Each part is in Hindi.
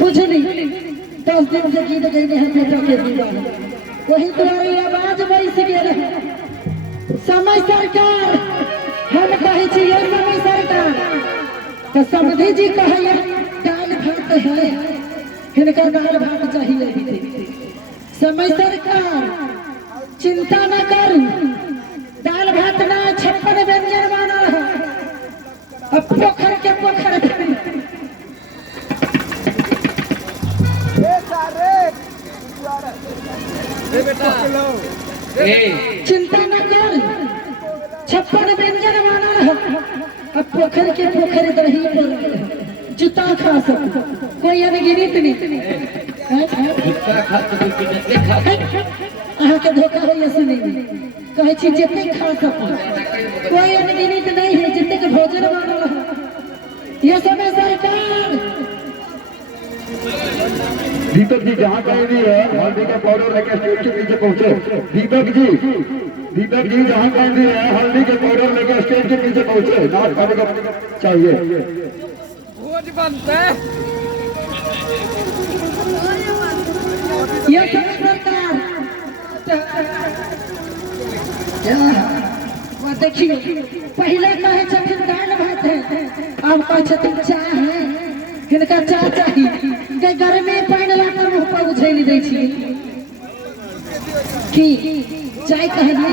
बुझली 10 दिन से गीत गई है बेटा के विवाह वही तुम्हारी आवाज बैस गेल समय सरकार हम कहे छिए समय सरकार तो समझी जी कहे दाल भात है हिनका दाल भात चाहिए समय सरकार चिंता न कर दाल भात ना 56 व्यंजन बना है अब पोखर के पोखर चिंता न कर 56 व्यंजन बना है अब पोखर के पोखर दही पर जूता खा सको कोई अनगिनित नहीं के धोखा हो सुनी कहे जितने खा सको कोई अनगिनित नहीं है जितने के भोजन मानो ये समय सरकार दीपक जी जहाँ कहीं भी है हल्दी का पाउडर लेकर स्टेज के नीचे पहुँचे दीपक जी जहाँ कहीं भी है हल्दी के पाउडर लेकर स्टेज के नीचे पहुँचे नाच खाने का चाहिए ये समय सरकार देखिए पहले कहे छथिन दाल भात है अब कहे छथिन चाय है हिनका चाय चाहिए गर्मी पानी लाकर मुँह पर उछल दै छी की चाय कहलिए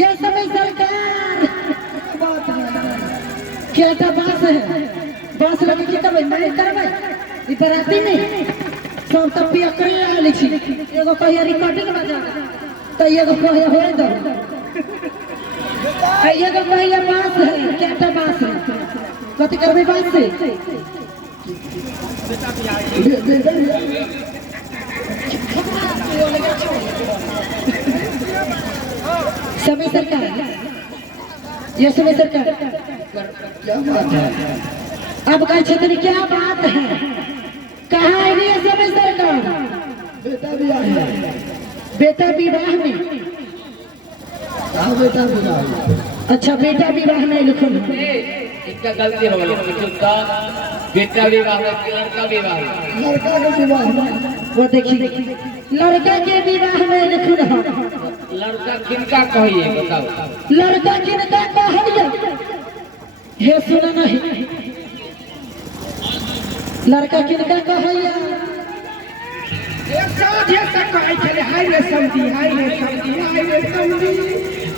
ये समय सरकार क्या बास है बास लगे कि तब मैं करबै ई बराती नहीं सब तब भी अकरे आले छी एगो कहिया रिकॉर्डिंग बजा त एगो कहिया होय दो एगो कहिया बास है क्या बास है कथि करबै बास से समय सरकार ये समय सरकार क्या बात है अब कहे छथिन क्या बात है कहाँ आई है समय सरकार बेटा भी आ गया बेटा विवाह में कहाँ बेटा विवाह अच्छा बेटा विवाह में लिखो इसका गलती हो गई बेटा विवाह लड़का विवाह लड़का के विवाह में वो देखिए लड़का के विवाह में लिखो लड़का किनका कहिए बताओ लड़का किनका कहिए हे सुना नहीं लड़का किनका कहिए हाय रे समझी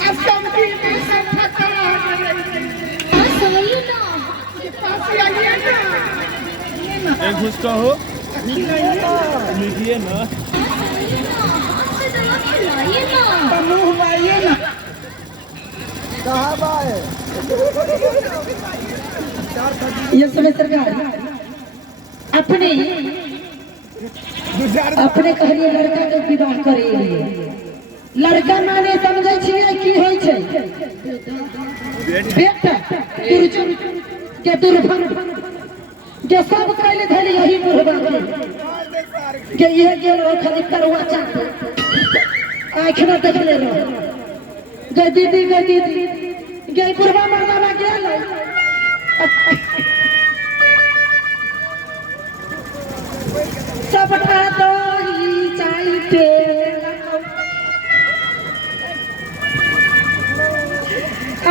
अब समझी में सब फकरा एक घुसका हो लीजिए ना मुँह मारिए ना कहाँ बाए ये समय सरकार अपने कहलिए लड़का के विवाह करे लड़का माने समझे छिए की होय छै बेटा दुर्जन के दुर्भन के सब कहले धली यही मुर्गा के ये गेल खाली करवा चाट आँख में देखले रहो गे दीदी गे बुढ़वा मरना गेल सबटा तो ही चाहिए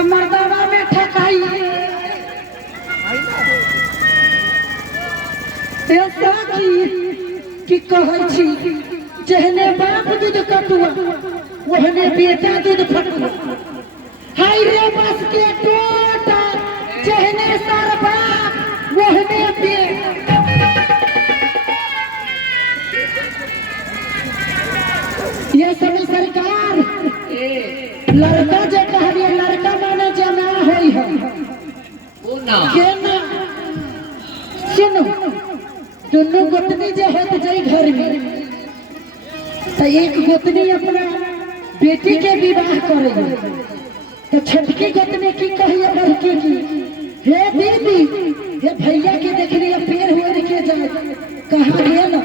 मर्दावा में ठकाई की कहै छी जहने बाप दूध कटुआ वहने बेटा दूध फटुआ हाय रे बस के टोटा जहने सर बाप वहने बेटा ये समय सरकार लड़का जो कहलिए लड़का माने जना होई है के ना सुनो दोनों गोतनी जो है जाई घर में तो एक गोतनी अपना बेटी के विवाह करेगी तो छटकी गोतनी की कहिए बड़की की हे दीदी हे भैया के देख रही पेड़ हुए के जाए कहाँ गेल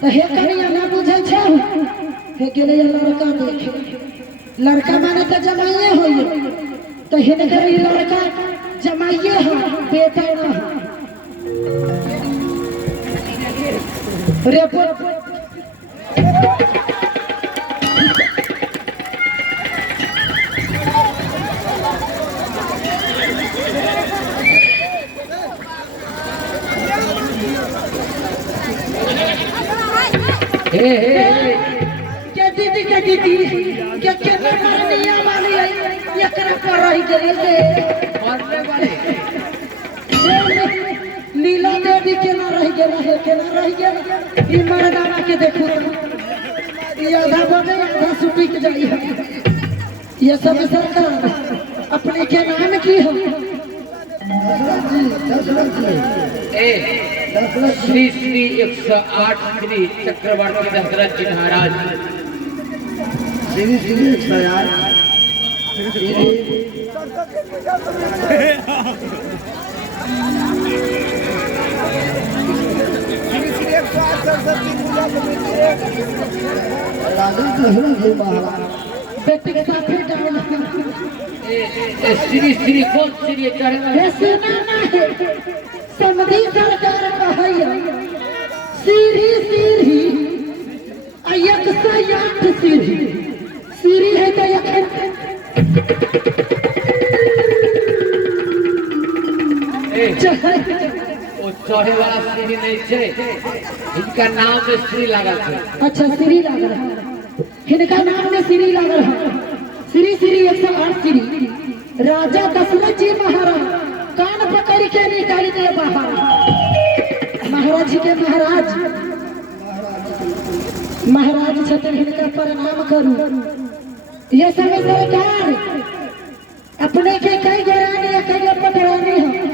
तो हे कनिया ना बुझे छौ हे गेले लड़का देखे लड़का माने तो जमाइए होइए तो हिनकर ई लड़का जमाइए हो बेटा ना रे क्या दीदी क्या केना मारनिया वाली है एकरा पर रही गेले मरने वाले लीला देवी केना रह गेला है केना रह गेल ई मर्दाना के देखो ये आधा बने आधा सुटी के जाई है ये सब सरकार अपने के नाम की है श्री श्री 108 श्री चक्रवर्ती दशरथ जी महाराज श्री श्री 108 बेटी के साथ फिर डाल श्री श्री कौन श्री हे सेना ना है समधी सरकार कहैया सीरी सीरी आ 108 सीरी सीरी है तो वो चढ़े वाला श्री नहीं छे इनका नाम में श्री लगा था अच्छा श्री लागल है इनका नाम में श्री लागल है श्री श्री 108 श्री राजा दशरथ जी महाराज कान पकड़ के निकाल दे बाहर महाराज जी के महाराज छत्र इनका प्रणाम करूं ये सब सरकार अपने के कई गोरानी या कई पटरानी है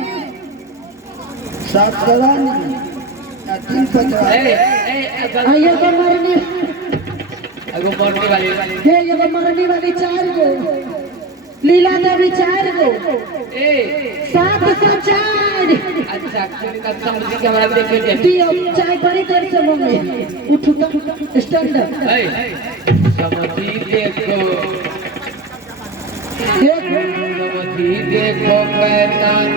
7 करानी 3 पटरा आइए तो मरनी अगो मरने वाले हे ये मरनी वाली 4 गो लीला देवी 4 गो 704 अच्छा का समझ के हमारा देखे दे पियो चाय बड़ी देर से मंगे उठो स्टैंड अप समझी देखो समझी देखो पैतान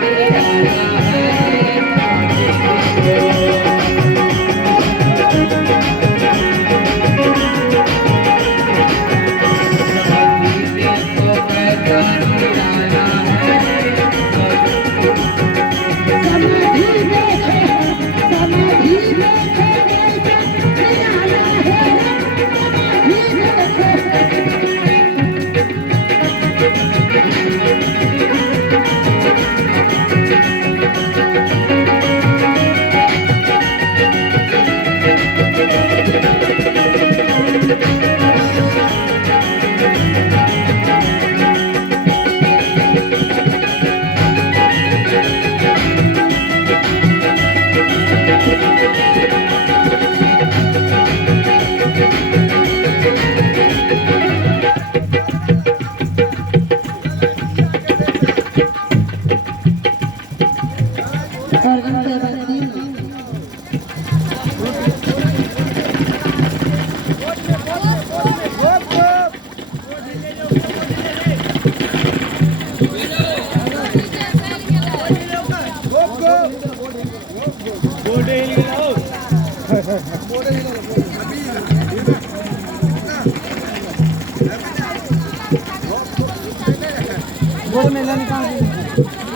बोल मेला निकाल